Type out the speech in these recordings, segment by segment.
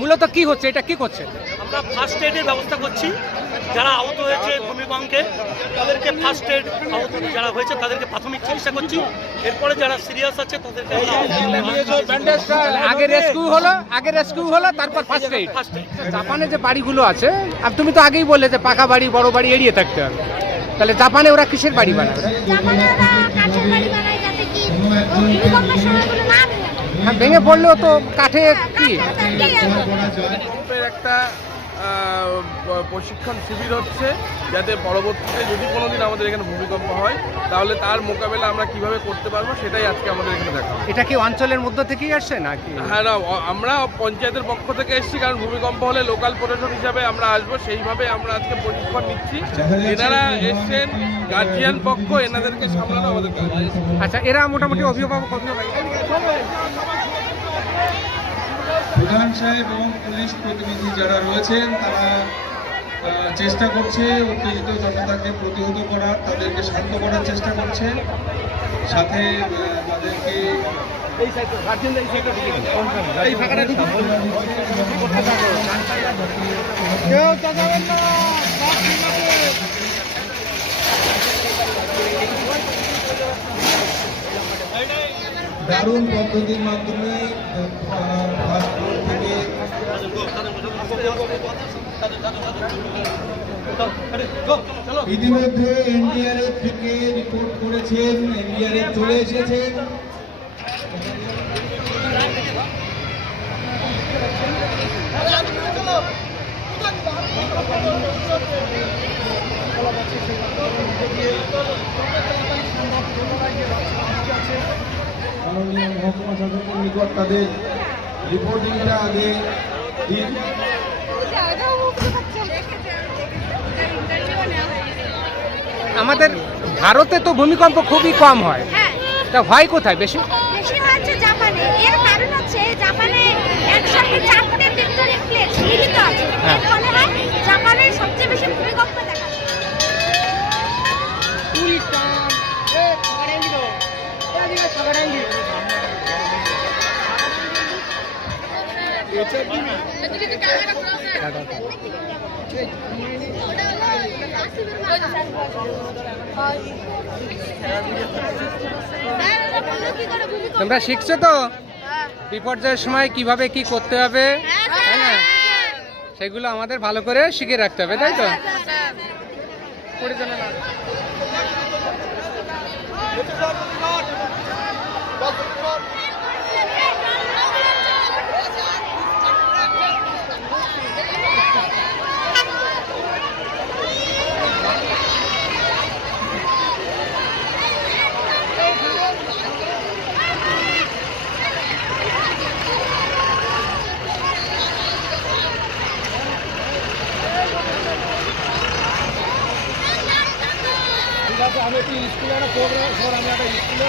মূলত কি হচ্ছে? এটা কি করছে? আমরা ফার্স্ট এডের ব্যবস্থা করছি। যারা আহত হয়েছে ভূমিকম্পে তাদেরকে ফার্স্ট এড আহত যারা হয়েছে তাদেরকে প্রাথমিক চিকিৎসা করছি। এরপরে যারা সিরিয়াস আছে তাদেরকে আগে রেস্কিউ হলো আগে রেস্কিউ হলো তারপর ফার্স্ট এড জাপানে যে বাড়িগুলো আছে আর তুমি তো আগেই বললে যে পাকা বাড়ি বড় বাড়ি এড়িয়ে থাকতে হবে। তাহলে জাপানে ওরা কিসের বাড়ি বানাবে? জাপানে ওরা কাঠের বাড়ি বানায় যাতে কি ভূমিকম্পের সময় কোনো না। হ্যাঁ, ভেঙে পড়লেও তো কাঠে কি? একটা প্রশিক্ষণ শিবির হচ্ছে যাতে পরবর্তীতে যদি কোনোদিন আমাদের এখানে ভূমিকম্প হয় তাহলে তার মোকাবেলা আমরা কীভাবে করতে পারব সেটাই আজকে আমাদের এখানে দেখা এটা কি অঞ্চলের মধ্যে থেকেই আসছে নাকি? হ্যাঁ না আমরা পঞ্চায়েতের পক্ষ থেকে এসেছি কারণ ভূমিকম্প হলে লোকাল প্রশাসন হিসাবে আমরা আসব সেইভাবে আমরা আজকে প্রশিক্ষণ নিচ্ছি। এনারা এসছেন গার্জিয়ান পক্ষ এনাদেরকে সামলানো আমাদের কাজ। আচ্ছা এরা মোটামুটি অভিভাবক অভিভাবক। প্রধান সাহেব এবং পুলিশ প্রতিনিধি যারা রয়েছেন তারা চেষ্টা করছে উত্তেজিত জনতাকে প্রতিহত করার তাদেরকে শান্ত করার চেষ্টা করছে। সাথে তাদেরকে দারুণ পদ্ধতির মাধ্যমে ইতিমধ্যে এনডিআরএফ থেকে রিপোর্ট করেছেন এনডিআরএফ চলে এসেছেন মাননীয় মহকুমা শাসকের নিকট তাদের রিপোর্টিংটা আগে দিন। আমাদের ভারতে তো ভূমিকম্প খুবই কম হয়। হ্যাঁ। তা হয় কোথায় বেশি? বেশি হচ্ছে জাপানে। এর কারণ হচ্ছে জাপানে একসাথে চারটে টেকটনিক প্লেট মিলিত আছে। হ্যাঁ। এর ফলে জাপানের সবচেয়ে বেশি ভূমিকম্প দেখা যায়। তোমরা শিখছো তো? বিপর্যয়ের সময় কীভাবে কি করতে হবে? সেগুলো আমাদের ভালো করে শিখে রাখতে হবে, তাই তো? পড়ে যেন না।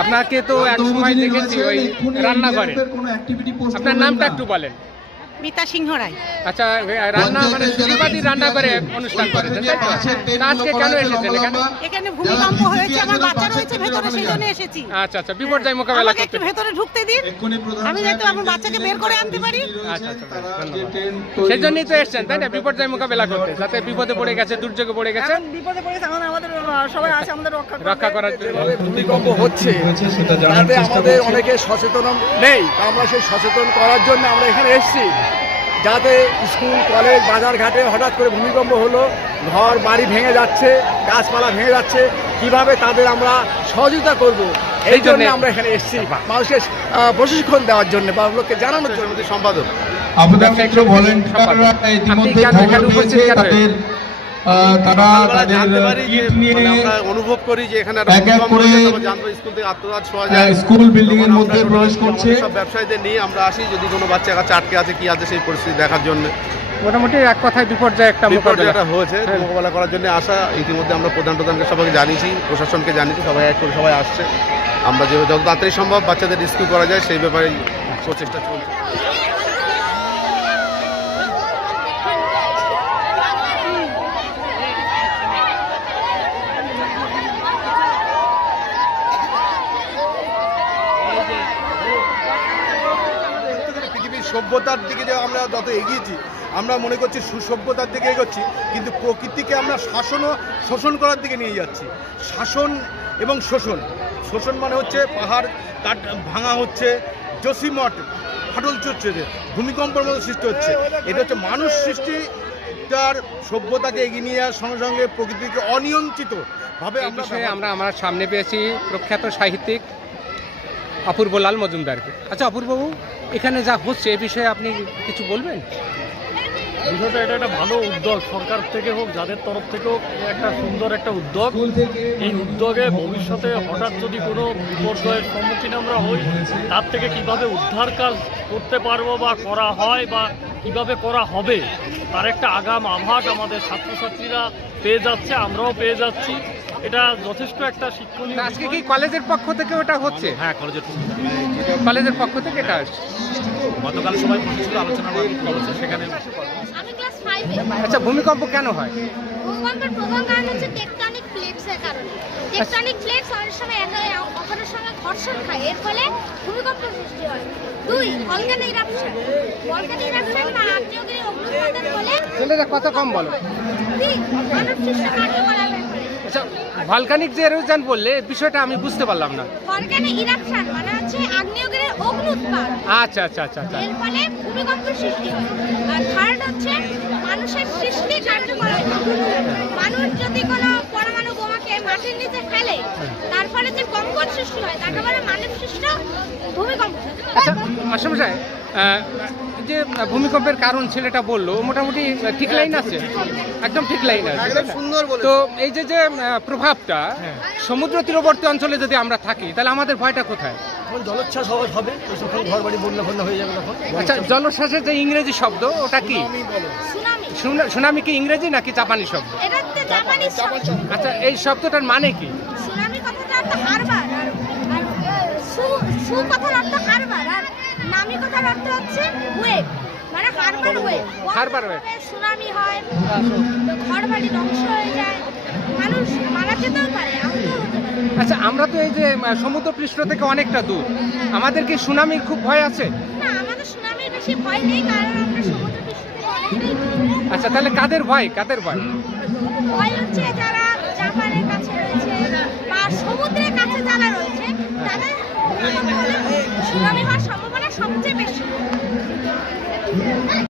আপনাকে তো এক সময় দেখেছি ওই রান্না করে আপনার নামটা একটু বলেন। মিতা সিংহ রায়। আচ্ছা রান্না মানে সুরিবাদী রান্না করে অনুষ্ঠান তো? আজকে কেন এসেছেন এখানে? এখানে ভূমিকম্প হয়েছে আমার বাচ্চা রয়েছে ভেতরে সেই জন্য এসেছি। আচ্ছা আচ্ছা বিপর্যয় মোকাবেলা করতে একটু ভেতরে ঢুকতে দিন। আমি যাতে আমার বাচ্চাকে বের করে আনতে পারি। আচ্ছা আচ্ছা। সেই জন্যই তো এসছেন তাই না? বিপর্যয় মোকাবেলা করতে যাতে বিপদে পড়ে গেছে দুর্যোগে পড়ে গেছে। বিপদে পড়েছে এখন আমাদের সবাই আছে আমাদের রক্ষা। রক্ষা করার জন্য। ভূমিকম্প হচ্ছে তাতে আমাদের অনেকে সচেতন নেই। আমরা সেই সচেতন করার জন্য আমরা এখানে এসেছি। যাতে স্কুল কলেজ বাজার ঘাটে হঠাৎ করে ভূমিকম্প হলো ঘর বাড়ি ভেঙে যাচ্ছে গাছপালা ভেঙে যাচ্ছে কীভাবে তাদের আমরা সহযোগিতা করব? এই জন্য আমরা এখানে এসেছি মানুষকে প্রশিক্ষণ দেওয়ার জন্য বা লোককে জানানোর জন্য। সম্পাদক। আপনাদের একটু ভলেন্টিয়াররা ইতিমধ্যে খবর পেয়েছে তাদের তারা তাদের কিট নিয়ে অনুভব করি যে এখানে এক এক করে স্কুল থেকে আত্মরাত শোয়া যায়। স্কুল বিল্ডিং এর মধ্যে প্রবেশ করছে। সব ব্যবসায়ীদের নিয়ে আমরা আসি যদি কোনো বাচ্চা কাছে আটকে আছে কি আছে সেই পরিস্থিতি দেখার জন্য। মোটামুটি এক কথায় বিপর্যয় একটা বিপর্যয়টা হয়েছে হ্যাঁ। মোকাবেলা করার জন্য আসা ইতিমধ্যে আমরা প্রধান প্রধানকে সবাইকে জানিয়েছি প্রশাসনকে জানিয়েছি সবাই এক করে সবাই আসছে। আমরা যে যত তাড়াতাড়ি সম্ভব বাচ্চাদের রেস্কিউ করা যায় সেই ব্যাপারে প্রচেষ্টা চলছে। সভ্যতার দিকে যে আমরা যত এগিয়েছি আমরা মনে করছি সুসভ্যতার দিকে এগোচ্ছি কিন্তু প্রকৃতিকে আমরা শাসন ও শোষণ করার দিকে নিয়ে যাচ্ছি। শাসন এবং শোষণ। শোষণ মানে হচ্ছে পাহাড় কাট ভাঙা হচ্ছে জসিমঠ ফাটল চড়ছে যে ভূমিকম্পের মতো সৃষ্টি হচ্ছে। এটা হচ্ছে মানুষ সৃষ্টি তার সভ্যতাকে এগিয়ে নিয়ে যাওয়ার সঙ্গে সঙ্গে প্রকৃতিকে অনিয়ন্ত্রিতভাবে আমরা আমার সামনে পেয়েছি প্রখ্যাত সাহিত্যিক অপূর্বলাল মজুমদারকে। আচ্ছা অপূর্ববাবু, এখানে যা হচ্ছে, এ বিষয়ে আপনি কিছু বলবেন? বিষয়টা এটা একটা ভালো উদ্যোগ। সরকার থেকে হোক, যাদের তরফ থেকে হোক একটা সুন্দর একটা উদ্যোগ। এই উদ্যোগে ভবিষ্যতে হঠাৎ যদি কোনো বিপর্যয়ের সম্মুখীন আমরা হই, তার থেকে কীভাবে উদ্ধার কাজ করতে পারব বা করা হয় বা কীভাবে করা হবে, তার একটা আগাম আভাস আমাদের ছাত্রছাত্রীরা পেয়ে যাচ্ছে আমরাও পেয়ে যাচ্ছি। এটা যথেষ্ট একটা শিক্ষণীয় আজকে কি কলেজের পক্ষ থেকে ওটা হচ্ছে? হ্যাঁ কলেজের পক্ষ কলেজের পক্ষ থেকে এটা আসছে। গতকাল সবাই বসেছিল আলোচনা করেছে সেখানে আমি ক্লাস ফাইভে আচ্ছা ভূমিকম্প কেন হয়? ভূমিকম্পের প্রধান কারণ হচ্ছে টেকটনিক প্লেটসের কারণে। টেকটনিক প্লেটস অনেক সময় একে অপরের সঙ্গে ঘর্ষণ খায় এর ফলে ভূমিকম্প সৃষ্টি হয়। দুই ভলকানো ইরাপশন ভলকানো ইরাপশন বা আগ্নেয়গিরি অগ্নুৎপাতের ফলে ছেলেরা কথা কম বলো? তিন মানব সৃষ্ট কার্যকলাপের আচ্ছা ভলকানিক যে এরোজান বললে বিষয়টা আমি বুঝতে পারলাম না। ইরাপশন মানে হচ্ছে আগ্নেয়গিরির অগ্নুৎপাত আচ্ছা আচ্ছা আচ্ছা আচ্ছা। এর ফলে ভূমিকম্প সৃষ্টি হয়। আর থার্ড হচ্ছে মানুষের সৃষ্টি কার্যকলাপ। মানুষ যদি কোনো মাটির নিচে ফেলে। তার ফলে যে কম্পন সৃষ্টি হয় তাকে বলে মানব সৃষ্ট ভূমিকম্প। আচ্ছা যে ভূমিকম্পের কারণ ছেলেটা বলল মোটামুটি ঠিক লাইন আছে? একদম ঠিক লাইন আছে সুন্দর তো এই যে যে প্রভাবটা সমুদ্র তীরবর্তী অঞ্চলে যদি আমরা থাকি তাহলে আমাদের ভয়টা কোথায়? জলোচ্ছ্বাস হবে ঘর বাড়ি বন্যা ফন্যা হয়ে যাবে তখন। আচ্ছা জলশ্বাসের যে ইংরেজি শব্দ ওটা কি? Tsunami tsunami. কি ইংরেজি নাকি জাপানি শব্দ? এটা শব্দ আচ্ছা এই শব্দটার মানে কি? সুনামি কথাটার অর্থ হারবার আর আর সু সু কথার অর্থ হারবার আর নামি কথার অর্থ হচ্ছে ওয়েভ মানে harbour wave harbour wave। Tsunami হয় ঘর বাড়ি ধ্বংস হয়ে যায়। মানুষ মারা যেতেও পারে আহত হতে পারে। আচ্ছা আমরা তো এই যে সমুদ্র পৃষ্ঠ থেকে অনেকটা দূর। আমাদের কি সুনামির খুব ভয় আছে? না আমাদের সুনামির বেশি ভয় নেই কারণ আমরা সমুদ্র পৃষ্ঠ থেকে অনেকটাই আচ্ছা তাহলে কাদের ভয়? কাদের ভয়? ভয় হচ্ছে যারা জাপানের কাছে রয়েছে বা সমুদ্রের কাছে যারা রয়েছে, তাদের সুনামি হওয়ার সম্ভাবনা সবচেয়ে বেশি।